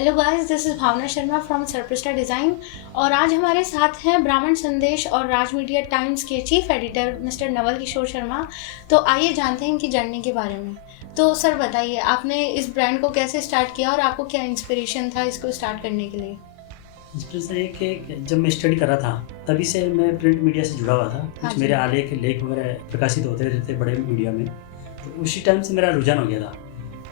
Hello guys, this is Bhavana Sharma from सरप्रिस्टा design और आज हमारे साथ हैं ब्राह्मण संदेश और राज मीडिया टाइम्स के chief editor mister Naval Kishore Sharma. तो आइए जानते हैं इनकी जर्नी के बारे में। तो सर बताइए, आपने इस ब्रांड को कैसे स्टार्ट किया और आपको क्या इंस्पिरेशन था इसको स्टार्ट करने के लिए? इंस्पिरेशन ये कि जब मैं स्टडी कर रहा था तभी से मैं प्रिंट मीडिया से जुड़ा हुआ था। कुछ मेरे आलेख लेख वगैरह प्रकाशित होते रहते बड़े मीडिया में, तो उसी टाइम से मेरा रुझान हो गया था।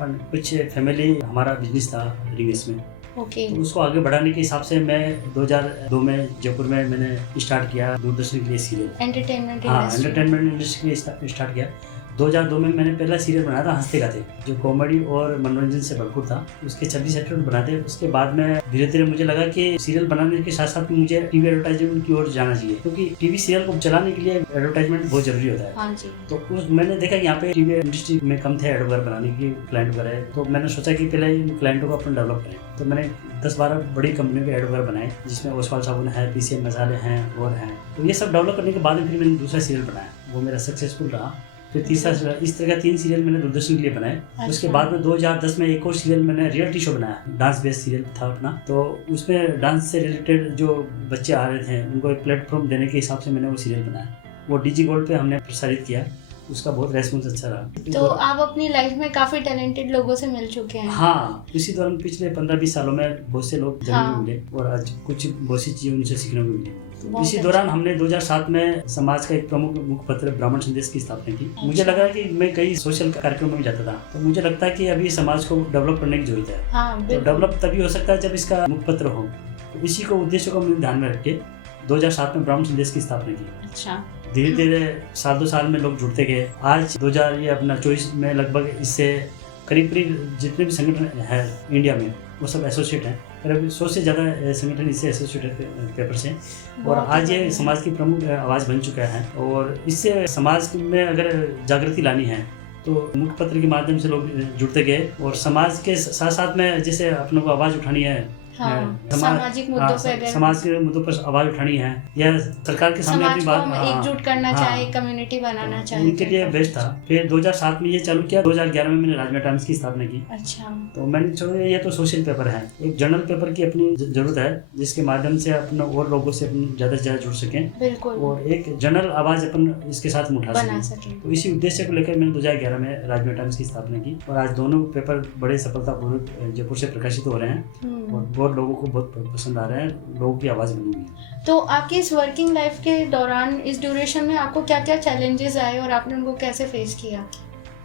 और कुछ फैमिली हमारा बिजनेस था रिंग्स में, तो उसको आगे बढ़ाने के हिसाब से मैं 2002 में जयपुर में मैंने स्टार्ट किया दूरदर्शन के लिए सीरियल एंटरटेनमेंट इंडस्ट्री के लिए स्टार्ट किया। 2002 में मैंने पहला सीरियल बनाया था हंसते गाते, जो कॉमेडी और मनोरंजन से भरपूर था। उसके 26 एपिसोड बनाते। उसके बाद में धीरे धीरे मुझे लगा कि सीरियल बनाने के साथ साथ मुझे टीवी एडवर्टाइजमेंट की ओर जाना चाहिए, क्योंकि टीवी सीरियल को चलाने के लिए एडवर्टाइजमेंट बहुत जरूरी होता है। हाँ जी। तो मैंने देखा यहाँ पे टीवी इंडस्ट्री में कम थे एड वगैरह बनाने की क्लाइंट वगैरह, तो मैंने सोचा कि पहले इन क्लाइंटों को अपन डेवलप करें। तो मैंने 10-12 बड़ी कंपनियों के एड वगैरह बनाए, जिसमें ओसवाल साबुन है, पीसीएम मसाले हैं और हैं। तो ये सब डेवलप करने के बाद फिर मैंने दूसरा सीरियल बनाया, वो मेरा सक्सेसफुल रहा। फिर तीसरा, इस तरह का 3 सीरियल मैंने दूरदर्शन के लिए बनाए। अच्छा। उसके बाद में 2010 में एक और सीरियल मैंने रियलिटी शो बनाया, डांस बेस्ड सीरियल था अपना। तो उसमें डांस से रिलेटेड जो बच्चे आ रहे थे उनको एक प्लेटफॉर्म देने के हिसाब से मैंने वो सीरियल बनाया। वो डीजी गोल्ड पे हमने प्रसारित किया, उसका बहुत रेस्पॉन्स अच्छा रहा। तो आप अपनी लाइफ में काफी टैलेंटेड लोगों से मिल चुके हैं। हाँ, इसी दौरान पिछले 15-20 सालों में बहुत से लोग जमीन में मिले और आज कुछ बहुत सी चीजें उनसे सीखने को मिली। तो इसी दौरान हमने 2007 में समाज का एक प्रमुख मुखपत्र ब्राह्मण संदेश की स्थापना की। मुझे लगा कि मैं कई सोशल कार्यक्रमों में जाता था, तो मुझे लगता है कि अभी समाज को डेवलप करने की जरूरत है। हाँ, तो डेवलप तभी हो सकता है जब इसका मुखपत्र हो। तो इसी को उद्देश्य को मैंने ध्यान में रख के 2007 में ब्राह्मण संदेश की स्थापना की। अच्छा। धीरे धीरे साल 2 साल में लोग जुड़ते गए। आज 2024 में लगभग इससे करीब जितने भी संगठन है इंडिया में वो सब एसोसिएट हैं। करीब 100 से ज़्यादा संगठन इससे एसोसिएटेड पेपर से, और आज ये समाज की प्रमुख आवाज़ बन चुका है। और इससे समाज में अगर जागृति लानी है तो मुखपत्र के माध्यम से लोग जुड़ते गए, और समाज के साथ साथ में जैसे अपनों को आवाज़ उठानी है, सामाजिक मुद्दों पे, अगर समाज के मुद्दों पर आवाज उठानी है या सरकार के सामने अपनी बात एकजुट करना चाहिए, कम्युनिटी बनाना चाहिए, उनके लिए बेस्ट था। फिर 2007 में ये चालू किया। 2011 में मैंने राज मीडिया टाइम्स की स्थापना की। अच्छा। तो मैंने छोड़ा, ये तो सोशल पेपर है, एक जर्नल पेपर की अपनी जरूरत है, जिसके माध्यम से अपन और लोगों से अपन ज्यादा से ज्यादा जुड़ सकें। बिल्कुल। और एक जर्नल आवाज अपन इसके साथ में उठा सकें। तो इसी उद्देश्य को लेकर मैंने 2011 में राज मीडिया टाइम्स की स्थापना की, और आज दोनों पेपर बड़े सफलतापूर्वक जयपुर से प्रकाशित हो रहे हैं और बहुत लोगों को बहुत पसंद आ रहे हैं, लोगों की आवाज़ बनी हुई है। तो आपकी इस वर्किंग लाइफ के दौरान, इस ड्यूरेशन में आपको क्या क्या चैलेंजेस आए और आपने उनको कैसे फेस किया?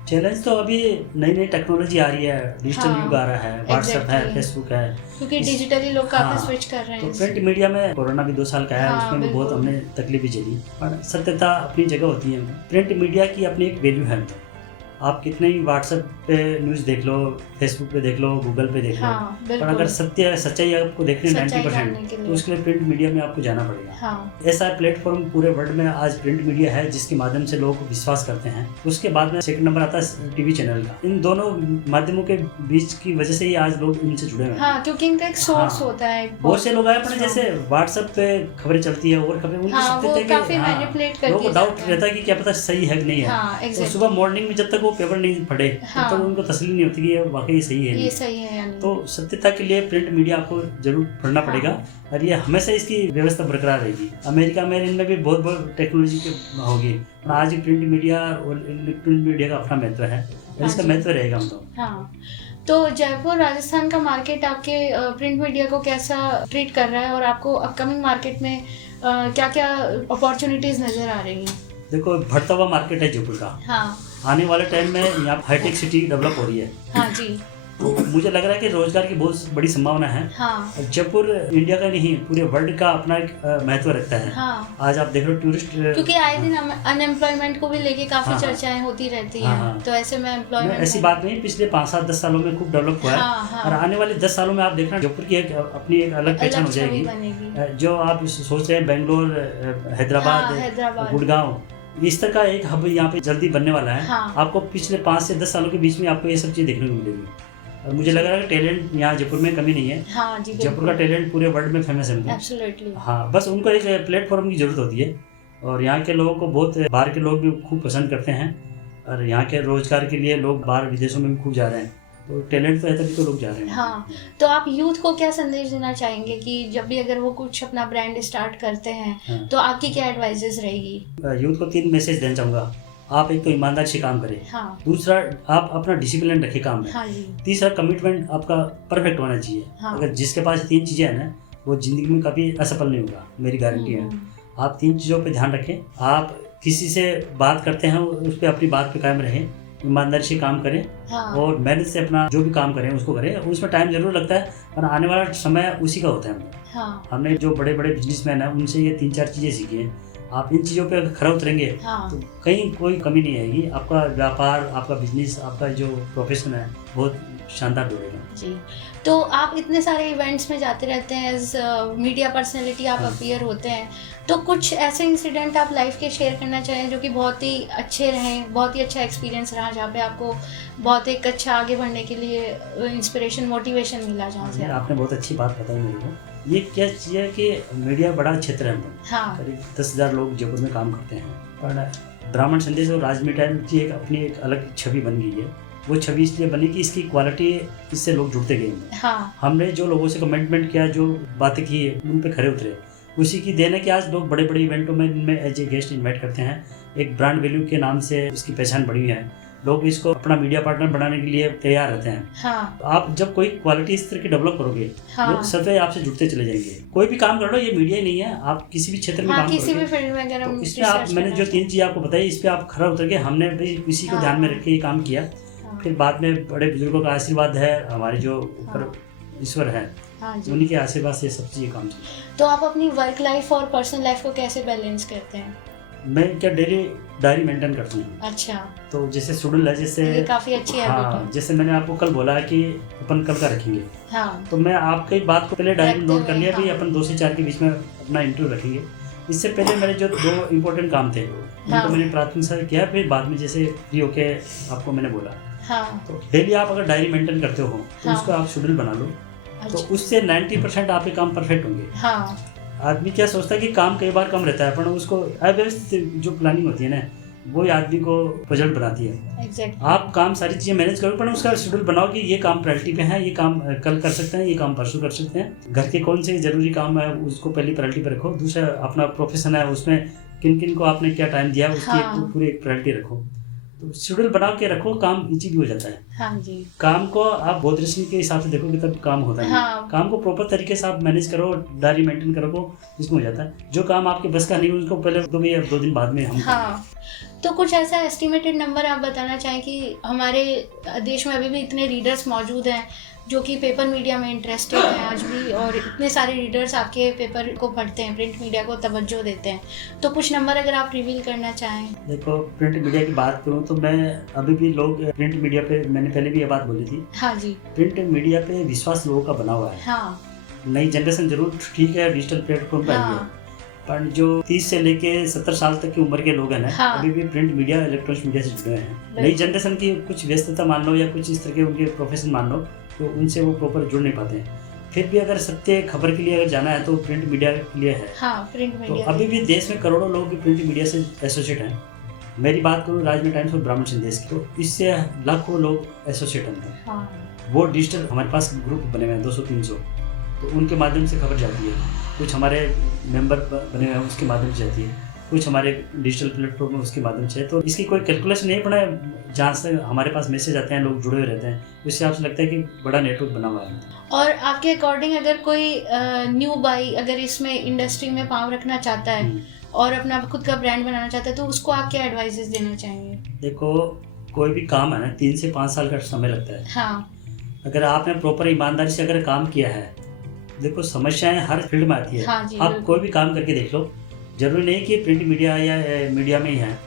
चैलेंज तो अभी नई नई टेक्नोलॉजी आ रही है, डिजिटल युग आ रहा है, व्हाट्सएप है, फेसबुक है, क्योंकि डिजिटली लोग काफी स्विच कर रहे हैं। तो प्रिंट मीडिया में कोरोना भी 2 साल का है, उसमें भी बहुत हमने तकलीफें झेली, पर सत्यता अपनी जगह होती है। प्रिंट मीडिया की अपनी एक वैल्यू है। तो आप कितने ही व्हाट्सएप पे न्यूज़ देख लो, फेसबुक पे देख लो, गूगल पे देख लो, पर अगर सच्चाई आपको देखनी 90%, तो उसके लिए प्रिंट मीडिया में आपको जाना पड़ेगा। ऐसा प्लेटफॉर्म पूरे वर्ल्ड में आज प्रिंट मीडिया है, जिसके माध्यम से लोग विश्वास करते हैं। उसके बाद में सेकंड नंबर आता है टीवी चैनल का। इन दोनों माध्यमों के बीच की वजह से ही आज लोग इनसे जुड़े हुए हैं, क्योंकि इनका एक सोर्स होता है। बहुत से लोग आए अपने, जैसे व्हाट्सएप पे खबरें चलती है और खबरें लोगों को डाउट रहता है कि क्या पता सही है कि नहीं है। तो सुबह मॉर्निंग में जब तक पेपर नहीं पढ़े तो उनको तसल्ली नहीं होती कि ये वाकई सही है, ये सही है। तो सत्यता के लिए प्रिंट मीडिया आपको जरूर पढ़ना पड़ेगा, और ये हमेशा इसकी व्यवस्था बरकरार रहेगी। अमेरिका में इनमें भी बहुत बहुत टेक्नोलॉजी होगी, पर आज प्रिंट मीडिया और इलेक्ट्रॉनिक मीडिया का अपना महत्व है, और इसका महत्व रहेगा। तो जयपुर राजस्थान का मार्केट आपके प्रिंट मीडिया को कैसा ट्रीट कर रहा है, और आपको अपकमिंग मार्केट में क्या क्या अपॉर्चुनिटीज नजर आ रही हैं? देखो, बढ़ता हुआ मार्केट है जयपुर का। आने वाले टाइम में यहाँ हाईटेक सिटी डेवलप हो रही है। हाँ जी। तो मुझे लग रहा है कि रोजगार की बहुत बड़ी संभावना है। जयपुर इंडिया का नहीं, पूरे वर्ल्ड का अपना एक महत्व रखता है। आज आप देख रहे हो टूरिस्ट, क्योंकि आए दिन अनएम्प्लॉयमेंट को भी लेके काफी चर्चाएं होती रहती हैं। तो ऐसे में एम्प्लॉयमेंट, ऐसी बात नहीं, पिछले 5-7-10 सालों में खूब डेवलप हुआ है। और आने वाले 10 सालों में आप देखना जयपुर की अपनी एक अलग पहचान हो जाएगी। जो आप सोच रहे हैं बेंगलोर, हैदराबाद, गुड़गांव, इस तरह का एक हब यहाँ पे जल्दी बनने वाला है। आपको पिछले 5 से 10 सालों के बीच में आपको ये सब चीज देखने को मिलेगी, और मुझे लग रहा है कि टैलेंट यहाँ जयपुर में कमी नहीं है। जयपुर का टैलेंट पूरे वर्ल्ड में फेमस है। बस उनको एक प्लेटफॉर्म की जरूरत होती है, और यहाँ के लोगों को बहुत, बाहर के लोग भी खूब पसंद करते हैं, और यहाँ के रोजगार के लिए लोग बाहर विदेशों में भी खूब जा रहे हैं। तो टैलेंट तो है तभी तो लोग जा रहे हैं। हाँ, तो आप यूथ को क्या संदेश देना चाहेंगे कि जब भी अगर वो कुछ अपना ब्रांड स्टार्ट करते हैं हाँ। तो आपकी क्या एडवाइजेस रहेगी? यूथ को 3 मैसेज देना चाहूँगा। आप एक तो ईमानदारी से काम करें, हाँ दूसरा आप अपना डिसिप्लिन रखें काम में, हाँ जी तीसरा कमिटमेंट आपका परफेक्ट होना चाहिए। हाँ। अगर जिसके पास 3 चीज़ें हैं ना, वो ज़िंदगी में कभी असफल नहीं होगा, मेरी गारंटी है। आप 3 चीज़ों पे ध्यान रखें। आप किसी से बात करते हैं उस पर अपनी बात पे कायम रहें, ईमानदारी से काम करें हाँ और मेहनत से अपना जो भी काम करें उसको करें। उसमें टाइम जरूर लगता है पर आने वाला समय उसी का होता है। हाँ हमने जो बड़े बड़े बिजनेसमैन हैं उनसे ये 3-4 चीज़ें सीखी हैं। आप इन चीज़ों पे अगर खरा उतरेंगे हाँ तो कहीं कोई कमी नहीं आएगी। आपका व्यापार, आपका बिजनेस, आपका जो प्रोफेशन है बहुत शानदार दौड़ेगा जी। तो आप इतने सारे इवेंट्स में जाते रहते हैं, एज मीडिया पर्सनैलिटी आप हाँ। अपीयर होते हैं, तो कुछ ऐसे इंसिडेंट आप लाइफ के शेयर करना चाहें जो कि बहुत ही अच्छे रहें, बहुत ही अच्छा एक्सपीरियंस रहा जहाँ पे आपको बहुत एक अच्छा आगे बढ़ने के लिए इंस्पिरेशन, मोटिवेशन मिला जहाँ से? आपने बहुत अच्छी बात बताई मेरे को। ये क्या चीज़ है कि मीडिया बड़ा क्षेत्र है, हाँ करीब 10,000 लोग जयपुर में काम करते हैं, पर ब्राह्मण संदेश और राज मीडिया की एक अपनी एक अलग छवि बन गई है। वो छवि इसलिए बनी कि इसकी क्वालिटी, इससे लोग जुड़ते गए। हाँ हमने जो लोगों से कमिटमेंट किया, जो बातें की, उन पे खरे उतरे, उसी की देन है कि आज लोग बड़े बड़े इवेंटों में इनमें एज ए गेस्ट इन्वाइट करते हैं। एक ब्रांड वैल्यू के नाम से इसकी पहचान बढ़ी है। लोग इसको अपना मीडिया पार्टनर बनाने के लिए तैयार रहते हैं। हाँ तो आप जब कोई क्वालिटी इस तरह की डेवलप करोगे, हाँ लोग सदैव आपसे जुड़ते चले जाएंगे। कोई भी काम कर लो, ये मीडिया ही नहीं है, आप किसी भी क्षेत्र में हाँ, काम किसी भी करोगे फील्ड में अगर हम तो इसमें आप, मैंने जो 3 चीज़ आपको बताई, इस पे आप खरा उतर के, हमने भी इसी को हाँ। ध्यान में रख के ये काम किया। हाँ फिर बाद में बड़े बुजुर्गों का आशीर्वाद है, हमारे जो ऊपर ईश्वर है, हाँ जी। उन्हीं के आशीर्वाद से सब चीज़ें काम चलती तो आप अपनी वर्क लाइफ और पर्सनल लाइफ को कैसे बैलेंस करते हैं? है। मैं क्या डेली डायरी मेंटेन करता हूँ। अच्छा, तो जैसे शेड्यूल है, जैसे ये काफी अच्छी हैबिट हाँ, है। जैसे मैंने आपको कल बोला है कि अपन कल का रखेंगे, हाँ तो मैं आपकी बात को पहले डायरी में रखते नोट कर हुए, लिया भी हाँ। अपन 2 से 4 के बीच में अपना इंटरव्यू रखेंगे। इससे पहले मेरे जो 2 इम्पोर्टेंट काम थे उनको हाँ। मैंने प्राथमिकता किया, फिर बाद में जैसे फ्री होके आपको मैंने बोला। हाँ तो डेली आप अगर डायरी मेंटेन करते हो तो हाँ। उसको आप शेड्यूल बना लो, तो अच्छा उससे 90% आपके काम परफेक्ट होंगे। हाँ आदमी क्या सोचता है कि काम कई बार कम रहता है, पर उसको अव्यवस्थित जो प्लानिंग होती है ना, वही आदमी को पजल बनाती है। एग्जैक्टली। आप काम सारी चीज़ें मैनेज करो, पर उसका शेड्यूल बनाओ कि ये काम प्रायोरिटी पे है, ये काम कल कर सकते हैं, ये काम परसों कर सकते हैं। घर के कौन से जरूरी काम है उसको पहली प्रायोरिटी पे रखो। दूसरा अपना प्रोफेशन है, उसमें किन किन को आपने क्या टाइम दिया, उसकी हाँ। पूरी एक प्रायोरिटी रखो। तो शेड्यूल बना के रखो, काम इजी भी हो जाता है। हाँ जी। काम को आप बहुत दृष्टि के हिसाब से देखोगे तब काम होता है। हाँ। काम को प्रॉपर तरीके से आप मैनेज करो, डायरी मेंटेन करो, इसमें हो जाता है। जो काम आपके बस का नहीं है उसको पहले 2 दिन बाद में हम हाँ, तो कुछ ऐसा एस्टिमेटेड नंबर आप बताना चाहें कि हमारे देश में अभी भी इतने रीडर्स मौजूद हैं जो कि पेपर मीडिया में इंटरेस्टेड हैं आज भी, और इतने सारे रीडर्स आपके पेपर को पढ़ते हैं, प्रिंट मीडिया को तवज्जो देते हैं, तो कुछ नंबर अगर आप रिवील करना चाहें? देखो, प्रिंट मीडिया की बात करूँ तो मैं अभी भी लोग प्रिंट मीडिया पे, मैंने पहले भी ये बात बोली थी, हाँ जी। प्रिंट मीडिया पे विश्वास लोगों का बना हुआ है। हाँ नई जनरेशन जरूर ठीक है, डिजिटल प्लेटफॉर्म पर आई है, पर जो 30 से लेके 70 साल तक की उम्र के लोग हैं ना, हाँ। अभी भी प्रिंट मीडिया, इलेक्ट्रॉनिक मीडिया से जुड़े हैं। नई जनरेशन की कुछ व्यस्तता मान लो या कुछ इस तरह के उनके प्रोफेशन मान लो, तो उनसे वो प्रॉपर जुड़ नहीं पाते हैं। फिर भी अगर सत्य खबर के लिए अगर जाना है तो प्रिंट मीडिया के लिए है। हाँ, प्रिंट तो मीडिया अभी भी देश में करोड़ों लोग प्रिंट मीडिया से एसोसिएट हैं। मेरी बात करूँ राज में टाइम्स और ब्राह्मण संदेश की, तो इससे लाखों लोग एसोसिएट हैं। हाँ वो डिजिटल हमारे पास ग्रुप बने हुए हैं 200-300, तो उनके माध्यम से खबर जाती है। कुछ हमारे मेंबर बने हुए हैं उसके माध्यम से जाती है, कुछ हमारे डिजिटल प्लेटफॉर्म में उसके माध्यम से। तो इसकी कोई कैलकुलेशन नहीं पड़ा है, जहाँ से हमारे पास मैसेज आते हैं, लोग जुड़े हुए रहते हैं, उससे आपसे लगता है कि बड़ा नेटवर्क बना हुआ है। और आपके अकॉर्डिंग अगर कोई न्यू बाई अगर इसमें इंडस्ट्री में पाँव रखना चाहता है और अपना खुद का ब्रांड बनाना चाहता है, तो उसको आप क्या एडवाइजेस देना चाहेंगे? देखो, कोई भी काम है ना, 3 से 5 साल का समय लगता है। हाँ अगर आपने प्रॉपर ईमानदारी से अगर काम किया है, देखो समस्याएं हर फील्ड में आती है। हाँ जी, आप बिल्कुल। कोई भी काम करके देख लो, जरूरी नहीं कि प्रिंट मीडिया या मीडिया में ही है।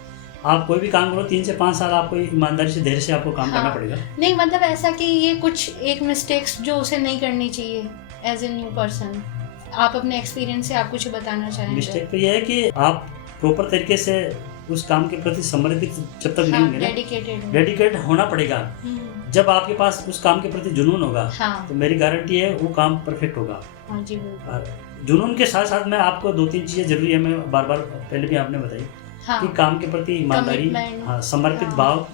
आप कोई भी काम करो, 3 से 5 साल आपको ईमानदारी से, धैर्य से आपको काम करना पड़ेगा। नहीं, मतलब ऐसा कि ये कुछ एक मिस्टेक्स जो उसे नहीं करनी चाहिए एज ए न्यू पर्सन, आप अपने एक्सपीरियंस से आप कुछ बताना चाहेंगे? मिस्टेक तो ये है कि आप प्रॉपर तरीके से उस काम के प्रति समर्पित जब तक नहीं होंगे ना, डेडिकेट होना पड़ेगा। जब आपके पास उस काम के प्रति जुनून होगा, हाँ। तो मेरी गारंटी है वो काम परफेक्ट होगा। हाँ जी, बिल्कुल। और जुनून के साथ साथ में आपको 2-3 चीज़ें जरूरी है, मैं बार बार पहले भी आपने बताई, हाँ। कि काम के प्रति ईमानदारी, Commitment, हाँ, समर्पित हाँ। भाव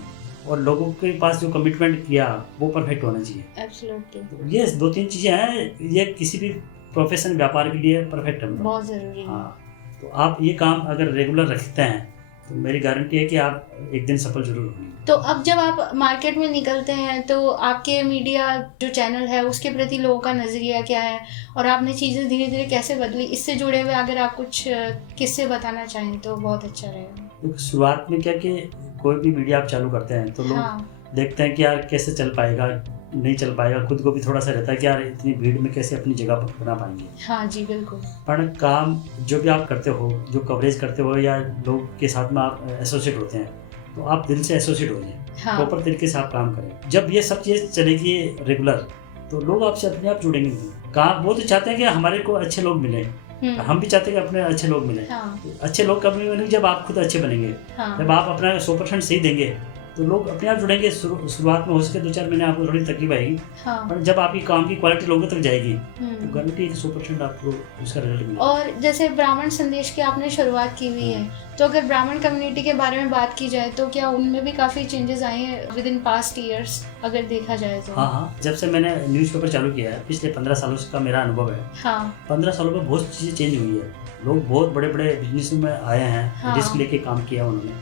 और लोगों के पास जो कमिटमेंट किया वो परफेक्ट होना चाहिए। एब्सोल्युटली, तो ये 2-3 चीज़ें हैं, ये किसी भी प्रोफेशन व्यापार के लिए परफेक्ट है मतलब। बहुत ज़रूरी है। हाँ, तो आप ये काम अगर रेगुलर रखते हैं तो मेरी गारंटी है कि आप एक दिन सफल जरूर होंगे। तो अब जब आप मार्केट में निकलते हैं तो आपके मीडिया जो चैनल है उसके प्रति लोगों का नज़रिया क्या है, और आपने चीज़ें धीरे धीरे कैसे बदली, इससे जुड़े हुए अगर आप कुछ किस्से बताना चाहें तो बहुत अच्छा रहेगा। तो शुरुआत में क्या कि कोई भी मीडिया आप चालू करते हैं तो लोग देखते हैं कि यार कैसे चल पाएगा, नहीं चल पाएगा, खुद को भी थोड़ा सा रहता है कि यार इतनी भीड़ में कैसे अपनी जगह बना पाएंगे। हाँ जी, बिल्कुल। पर काम जो भी आप करते हो, जो कवरेज करते हो या लोग के साथ में आप एसोसिएट होते हैं, तो आप दिल से एसोसिएट हो जाए, प्रॉपर तरीके से आप काम करें। जब ये सब चीज़ चलेगी रेगुलर तो लोग आपसे अपने आप जुड़ेंगे। काम वो तो चाहते हैं कि हमारे को अच्छे लोग मिले, हम भी चाहते हैं कि अपने अच्छे लोग मिले। अच्छे लोग कब मिलेंगे? जब आप खुद अच्छे बनेंगे, जब आप अपना 100% सही देंगे तो लोग अपने आप जुड़ेंगे। शुरुआत में हो सके 2-4 महीने आपको थोड़ी तकलीफ आएगी, पर जब आपकी काम की क्वालिटी लोगों तक जाएगी तो गारंटी 100% आपको उसका रिजल्ट मिलेगा। और जैसे ब्राह्मण संदेश की आपने शुरुआत की हुई है, तो अगर ब्राह्मण कम्युनिटी के बारे में बात की जाए तो क्या उनमें भी काफ़ी चेंजेस आए हैं विद इन पास्ट ईयर्स अगर देखा जाए तो? हाँ, जब से मैंने न्यूज़पेपर चालू किया है, पिछले 15 सालों का मेरा अनुभव है। 15 सालों में बहुत चीज़ें चेंज हुई है। लोग बहुत बड़े बड़े बिजनेस में आए हैं, रिस्क लेके काम किया उन्होंने,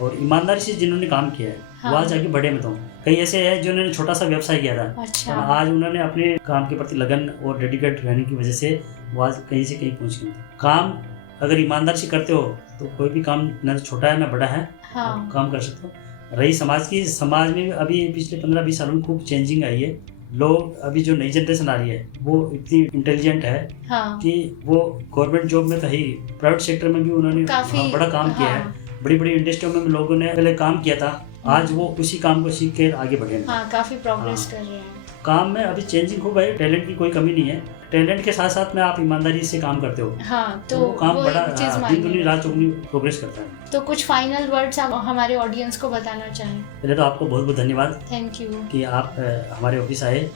और ईमानदारी से जिन्होंने काम किया है वो आज आगे बढ़े। में तो कई ऐसे हैं जिन्होंने छोटा सा व्यवसाय किया था, अच्छा। आज उन्होंने अपने काम के प्रति लगन और डेडिकेट रहने की वजह से वो आज कहीं से कहीं पहुंच गए। काम अगर ईमानदारी से करते हो तो कोई भी काम न छोटा है न बड़ा है, आप काम कर सकते हो। रही समाज में अभी पिछले 15-20 सालों में खूब चेंजिंग आई है। लोग अभी जो नई जनरेशन आ रही है वो इतनी इंटेलिजेंट है कि वो गवर्नमेंट जॉब में तो ही, प्राइवेट सेक्टर में भी उन्होंने बड़ा काम किया है। बड़ी बड़ी इंडस्ट्रियों में लोगों ने पहले काम किया था, आज वो उसी काम को सीख के आगे बढ़े हैं। काफी प्रोग्रेस कर रहे हैं। काम में अभी चेंजिंग खूब है, टैलेंट की कोई कमी नहीं है। टैलेंट के साथ साथ में आप ईमानदारी से काम करते हो, तो वो काम बड़ा दिन दुनी रात चौगुनी प्रोग्रेस करता है। तो कुछ फाइनल वर्ड्स आप हमारे ऑडियंस को बताना चाहें? पहले तो आपको बहुत बहुत धन्यवाद, थैंक यू कि आप हमारे ऑफिस आए।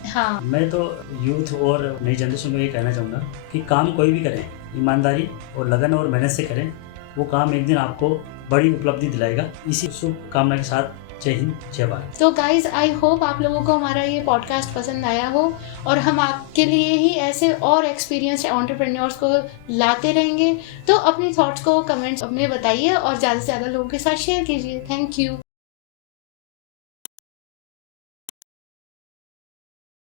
मैं तो यूथ और नई जनरेशन को ये कहना चाहूँगा कि काम कोई भी करें, ईमानदारी और लगन और मेहनत से करें, वो काम एक दिन आपको बड़ी उपलब्धि दिलाएगा। इसी शुभकामना के साथ जय हिंद, जय भारत। तो गाइज, आई होप आप लोगों को हमारा ये पॉडकास्ट पसंद आया हो, और हम आपके लिए ही ऐसे और एक्सपीरियंस्ड एंटरप्रेन्योर्स को लाते रहेंगे। तो अपनी थॉट्स को कमेंट्स में बताइए और ज़्यादा से ज़्यादा लोगों के साथ शेयर कीजिए। Thank you.